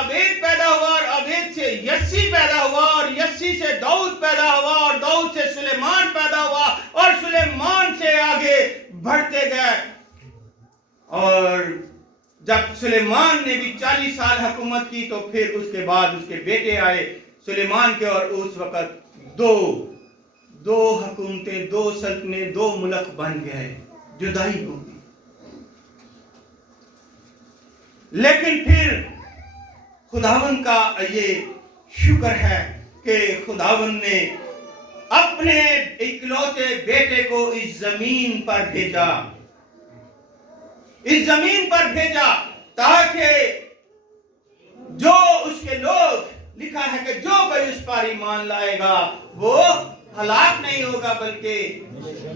आबेद पैदा हुआ और आबेद से यस्सी पैदा हुआ और यस्सी से दाऊद पैदा हुआ और दाऊद से सुलेमान पैदा हुआ और सुलेमान से आगे बढ़ते गए। और जब सुलेमान ने भी 40 साल हुकूमत की तो फिर उसके बाद उसके बेटे आए सुलेमान के, और उस वक्त दो हुकूमतें, 2 सल्तनतें, 2 मुल्क बन गए, जुदाई हो गई। लेकिन फिर खुदावन का ये शुक्र है कि खुदावन ने अपने इकलौते बेटे को इस जमीन पर भेजा, इस जमीन पर भेजा ताकि जो उसके लोग, लिखा है कि जो कोई उस पर ईमान लाएगा वो हलाक नहीं होगा बल्कि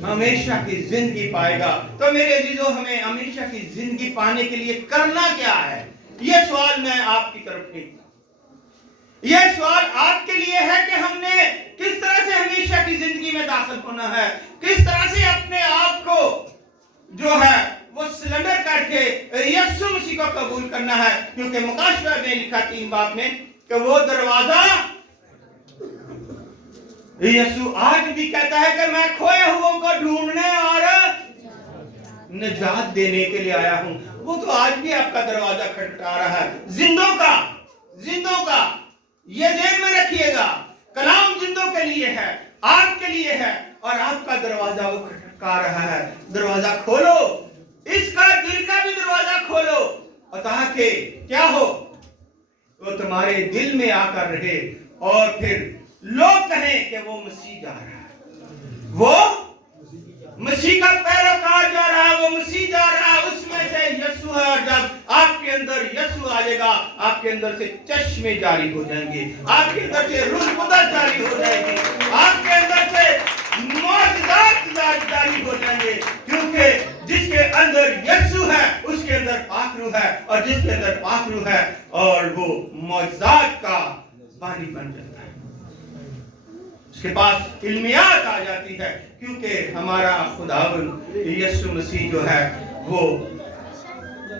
हमेशा की जिंदगी पाएगा। तो मेरे अजीजों, हमें हमेशा की जिंदगी पाने के लिए करना क्या है? यह सवाल मैं आपकी तरफ फेंकता हूं। यह सवाल आपके लिए है कि हमने किस तरह से हमेशा की जिंदगी में दाखिल होना है, किस तरह से अपने आप को जो है वो सिलेंडर करके यीशु मसीह को कबूल करना है। क्योंकि मुकाशवा में लिखा 3 बाब में कि वो दरवाजा, यीशु आज भी कहता है कि मैं खोए हुओं को ढूंढने और निजात देने के लिए आया हूं। वो तो आज भी आपका दरवाजा खटखटा रहा है, जिंदों का। ये ध्यान में रखिएगा, कलाम जिंदों के लिए है, आपके लिए है, और आपका दरवाजा वो खटखटा रहा है। दरवाजा खोलो, इसका दिल का भी दरवाजा खोलो, और ताकि क्या हो, वो तुम्हारे दिल में आकर रहे और फिर लोग कहें कि वो मसीह जा रहा है, वो मसीह का पैरोकार जा रहा है, वो मसीह जा रहा है, उसमें से यीशु है। और जब आपके अंदर यीशु आ जाएगा, आपके अंदर से चश्मे जारी हो जाएंगे, आपके अंदर से रूह कुदरत जारी हो जाएगी, आपके अंदर से मौजूदात जारी हो जाएंगे। क्योंकि जिसके अंदर यीशु है उसके अंदर पाक रूह है, और जिसके अंदर पाक रूह है और वो मौजूदात का पानी बन जाता है, उसके पास इल्मियात आ जाती है। क्योंकि हमारा खुदावंद यीशु मसीह जो है वो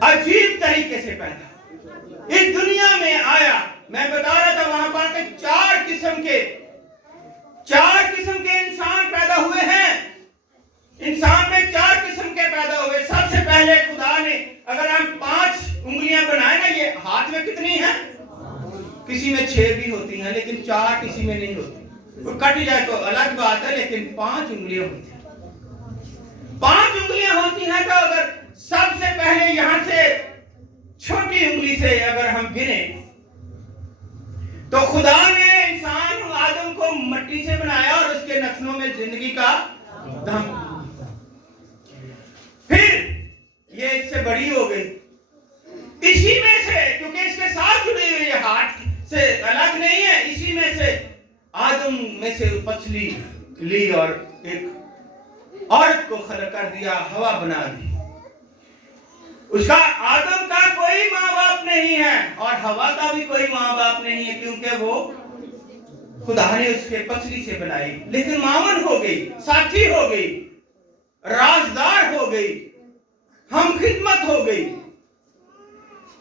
अजीब तरीके से पैदा इस दुनिया में आया। मैं बता रहा था वहां पर कि 4 किस्म के इंसान पैदा हुए हैं। इंसान में 4 किस्म के पैदा हुए। सबसे पहले खुदा ने, अगर हम 5 उंगलियां बनाए ना, ये हाथ में कितनी हैं? किसी में 6 भी होती हैं, लेकिन 4 किसी में नहीं होती। वो कट जाए तो अलग बात है, लेकिन 5 उंगलियां होती हैं। 5 उंगलियां होती हैं। तो अगर सबसे पहले यहां से छोटी उंगली से अगर हम गिने तो खुदा ने इंसान आदम को मिट्टी से बनाया और उसके नथनों में जिंदगी का दम। फिर ये इससे बड़ी हो गई, इसी में से, क्योंकि इसके साथ जुड़ी हुई है, हाथ से अलग नहीं है, इसी में से आदम में से पसली ली और एक औरत को खलक कर दिया, हवा बना दी। उसका, आदम का कोई माँ बाप नहीं है और हवा का भी कोई माँ बाप नहीं है, क्योंकि वो खुदा ने उसके पसली से बनाई। लेकिन मावन हो गई, साथी हो गई, राजदार हो गई, हम खिदमत हो गई।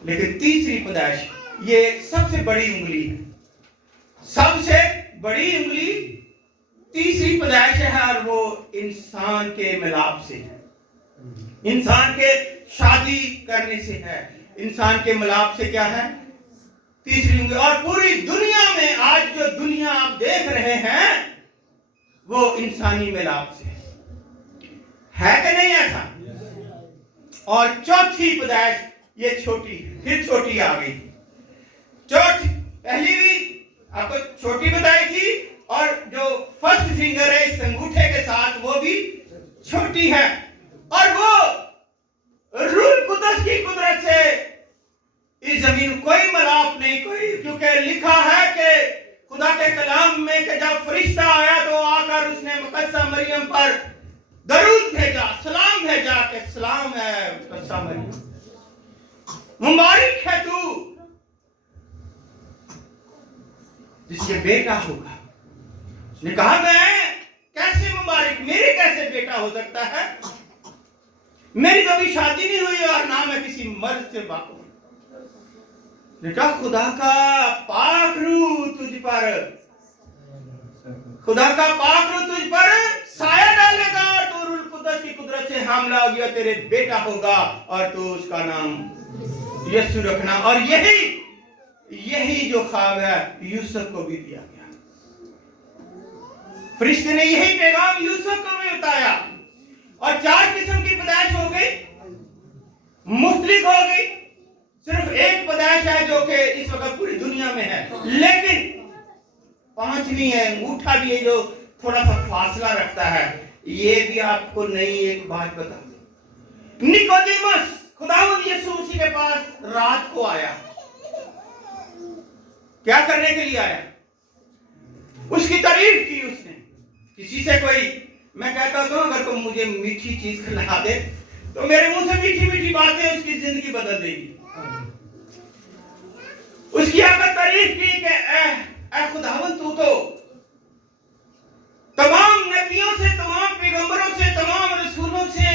लेकिन तीसरी पैदाइश, ये सबसे बड़ी उंगली है, सबसे बड़ी उंगली तीसरी पैदाइश है, और वो इंसान के मिलाप से है, इंसान के शादी करने से है। इंसान के मिलाप से क्या है? तीसरी उंगली। और पूरी दुनिया में आज जो दुनिया आप देख रहे हैं वो इंसानी मिलाप से है कि नहीं ऐसा? और चौथी पैदाइश ये छोटी है, फिर छोटी आ गई। चौथी, पहली भी आपको छोटी बताई थी, और जो फर्स्ट फिंगर है इस अंगूठे के साथ वो भी छोटी है। और वो रूह कुदस की कुदरत से इस जमीन कोई मिलाप नहीं, कोई, क्योंकि लिखा है कि खुदा के कलाम में कि जब फरिश्ता आया तो आकर उसने मुकद्दसा मरियम पर दरूद भेजा, सलाम भेजा कि सलाम है मुकद्दसा मरियम, मुबारक है तू जिसके बेटा होगा। उसने कहा मैं कैसे मुबारक, मेरे कैसे बेटा हो सकता है? मेरी कभी शादी नहीं हुई और ना मैं किसी मर्द से वाकिफ। लिखा खुदा का पाक रूह तुझ पर, खुदा का पाक रूह तुझ पर साया डालेगा, तो रूह कुदस की कुदरत से हामला हो गया, तेरे बेटा होगा और तो उसका नाम यीशु रखना। और यही जो ख्वाब है यूसुफ को भी दिया गया। फरिश्ते ने यही पैगाम यूसुफ को भी बताया। और 4 किस्म की पैदाइश हो गई, मुख्तलिफ हो गई। सिर्फ एक पैदाइश है जो कि इस वक्त पूरी दुनिया में है, लेकिन 5वीं है, अंगूठा भी है जो थोड़ा सा फासला रखता है। ये भी आपको नई एक बात बता दूं। निकोदेमस खुदावंद यीशु मसीह के पास रात को आया। क्या करने के लिए आया? उसकी तारीफ की उसने। किसी से कोई, मैं कहता हूं अगर तुम मुझे मीठी चीज खिला दे तो मेरे मुंह से मीठी मीठी बातें उसकी जिंदगी बदल देगी। उसकी आकर तारीफ की कि ऐ खुदावंद, तू तो तमाम नबियों से, तमाम पैगंबरों से, तमाम रसूलों से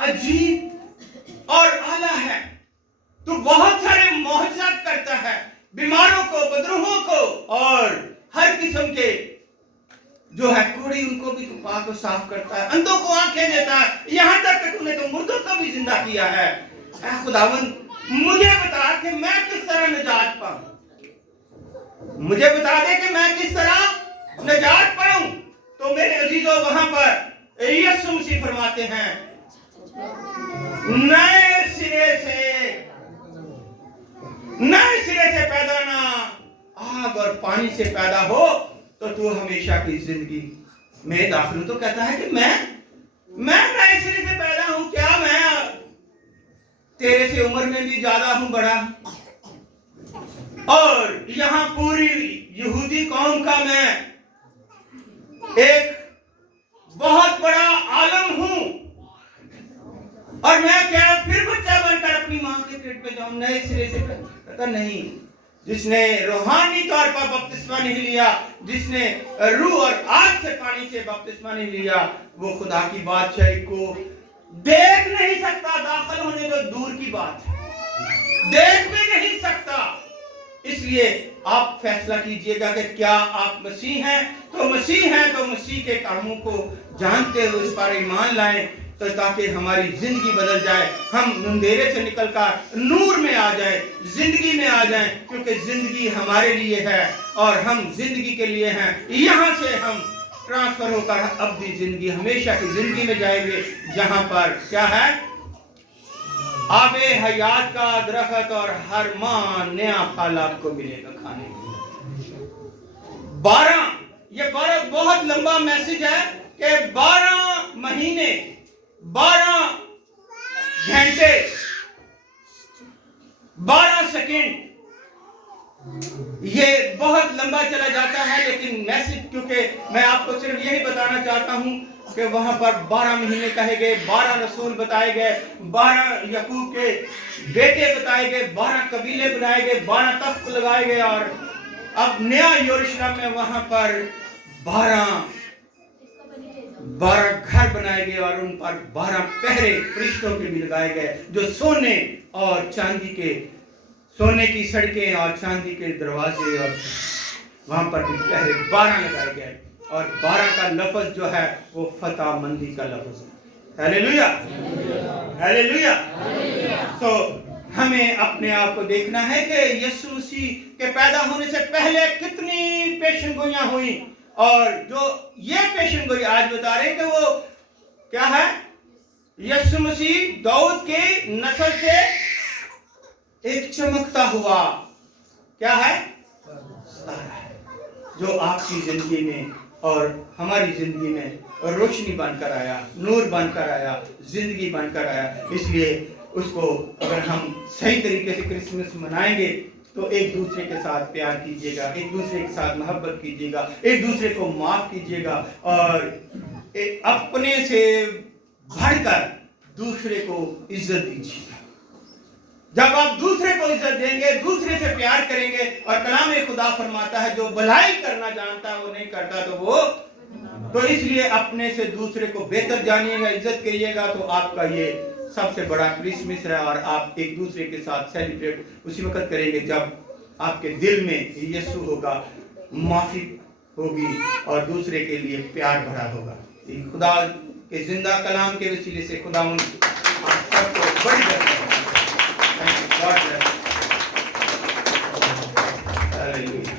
अजीब और आला है। तू बहुत सारे मौजज़ात करता है, बीमारों को, बदरूहों को, और हर किस्म के जो है कोड़ी उनको भी तू पाक और साफ करता है, अंधों को आंखें देता है, यहां तक कि तूने तो मुर्दों को भी जिंदा किया है। ऐ खुदावंद, मुझे बता कि मैं किस तरह निजात पाऊं, मुझे बता दे कि मैं किस तरह निजात पाऊं। तो मेरे अजीजों, वहां पर यीशु मसीह फरमाते हैं, नए सिरे से पैदा ना, आग और पानी से पैदा हो तो तू हमेशा की जिंदगी में दाखिल हो। तो कहता है कि मैं नए सिरे से पैदा हूं। क्या मैं तेरे से उम्र में भी ज्यादा हूं बड़ा, और यहां पूरी यहूदी कौम का मैं एक बहुत बड़ा आलम हूं, और मैं क्या फिर बच्चा बनकर अपनी मां के पेट में जाऊं नए सिरे से? कहता नहीं, जिसने रूहानी तौर पर बपतिस्मा नहीं लिया, जिसने रूह और आग से पानी से बपतिस्मा नहीं लिया, वो खुदा की बादशाही को देख नहीं सकता। दाखिल होने तो दूर की बात है, देख भी नहीं सकता। इसलिए आप फैसला कीजिएगा कि क्या आप मसीह हैं तो मसीह हैं, तो मसीह के कामों को जानते हुए उस पर ईमान लाएं, तो ताकि हमारी जिंदगी बदल जाए, हम अंधेरे से निकलकर नूर में आ जाए, जिंदगी में आ जाए, क्योंकि जिंदगी हमारे लिए है और हम जिंदगी के लिए हैं। यहाँ से हम ट्रांसफर होकर अब्दी जिंदगी, हमेशा की जिंदगी में जाएंगे, जहां पर क्या है, आबे हयात का दरख्त और हर माह नया फल आपको मिलेगा खाने को। 12 बहुत लंबा मैसेज है कि 12 महीने, 12 घंटे, 12 सेकंड, ये बहुत लंबा चला जाता है। लेकिन मैसेज, क्योंकि मैं आपको सिर्फ यही बताना चाहता हूं कि वहां पर 12 महीने कहे गए, 12 रसूल बताए गए, 12 याकूब के बेटे बताए गए, 12 कबीले बनाए गए, 12 तख्त लगाए गए, और अब नया यरूशलेम में वहां पर 12 घर बनाए गए, और उन पर 12 पहरे फरिश्तों के भी लगाए गए, जो सोने और चांदी के, सोने की सड़कें और चांदी के दरवाजे, और वहां पर भी पहरे 12 लगाए गए। और 12 का लफ्ज जो है वो फतह मंदी का लफ्ज है। Hallelujah, hallelujah. तो हमें अपने आप को देखना है कि यीशु मसीह के पैदा होने से पहले कितनी पेशनगोइयां हुई, और जो ये पेशनगोई आज बता रहे हैं कि वो क्या है, यीशु मसीह दाऊद के नस्ल से एक चमकता हुआ क्या है, जो आपकी जिंदगी में और हमारी जिंदगी में रोशनी बनकर आया, नूर बनकर आया, जिंदगी बनकर आया। इसलिए उसको अगर हम सही तरीके से क्रिसमस मनाएंगे तो एक दूसरे के साथ प्यार कीजिएगा, एक दूसरे के साथ मोहब्बत कीजिएगा, एक दूसरे को माफ कीजिएगा, और अपने से बढ़कर दूसरे को इज्जत दीजिएगा। जब आप दूसरे को इज्जत देंगे, दूसरे से प्यार करेंगे, और कलाम खुदा फरमाता है जो भलाई करना जानता है वो नहीं करता तो वो, तो इसलिए अपने से दूसरे को बेहतर जानिएगा, इज्जत करिएगा, तो आपका ये सबसे बड़ा क्रिसमस है और आप एक दूसरे के साथ सेलिब्रेट उसी वक्त करेंगे जब आपके दिल में यीशु होगा, माफी होगी और दूसरे के लिए प्यार भरा होगा। खुदा के जिंदा कलाम के वसीले से खुदा आप सबको बड़ी हालेलुया।